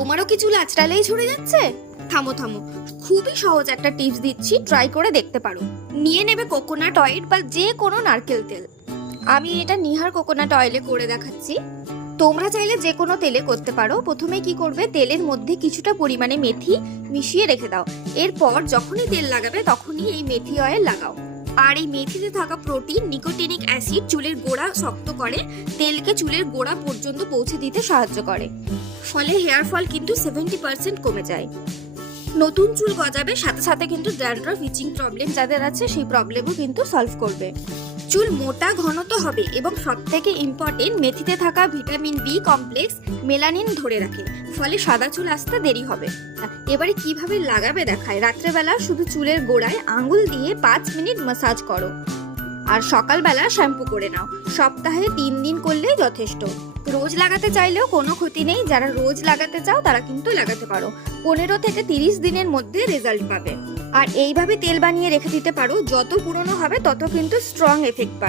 তোমারও কি চুল আঁচড়ালেই ঝরে যাচ্ছে? থামো থামো, খুবই সহজ একটা টিপস দিচ্ছি, ট্রাই করে দেখতে পারো। নিয়ে নেবে কোকোনাট অয়েল বা যে কোনো নারকেল তেল। আমি এটা নিহার কোকোনাট অয়েলে করে দেখাচ্ছি, তোমরা চাইলে যে কোনো তেলে করতে পারো। প্রথমে কি করবে, তেলের মধ্যে কিছুটা পরিমাণে মেথি মিশিয়ে রেখে দাও। এরপর যখনই তেল লাগাবে তখনই এই মেথি অয়েল লাগাও। আর এই মেথিতে থাকা প্রোটিন নিকোটিনিক অ্যাসিড চুলের গোড়া শক্ত করে, তেলকে চুলের গোড়া পর্যন্ত পৌঁছে দিতে সাহায্য করে। ফলে হেয়ার ফল কিন্তু 70% কমে যায়। নতুন চুল গজাবে, সাথে সাথে কিন্তু ড্যান্ড্রফ ইচিং প্রবলেম যাদের আছে সেই প্রবলেমও কিন্তু সলভ করবে। চুল মোটা ঘন তো হবে, এবং সবথেকে ইম্পর্টেন্ট, মেথিতে থাকা ভিটামিন বি কমপ্লেক্স মেলানিন ধরে রাখে, ফলে সাদা চুল আসতে দেরি হবে। এবারে কিভাবে লাগাবে দেখায়। রাত্রেবেলা শুধু চুলের গোড়ায় আঙ্গুল দিয়ে 5 মিনিট ম্যাসাজ করো, আর সকালবেলা শ্যাম্পু করে নাও। সপ্তাহে 3 দিন করলেই যথেষ্ট। রোজ লাগাতে চাইলেও কোনো ক্ষতি নেই, যারা রোজ লাগাতে চাও তারা কিন্তু লাগাতে পারো। 15 থেকে 30 দিনের মধ্যে রেজাল্ট পাবে। আর এইভাবে তেল বানিয়ে রেখে দিতে পারো, যত পুরনো হবে তত কিন্তু স্ট্রং এফেক্ট পাবে।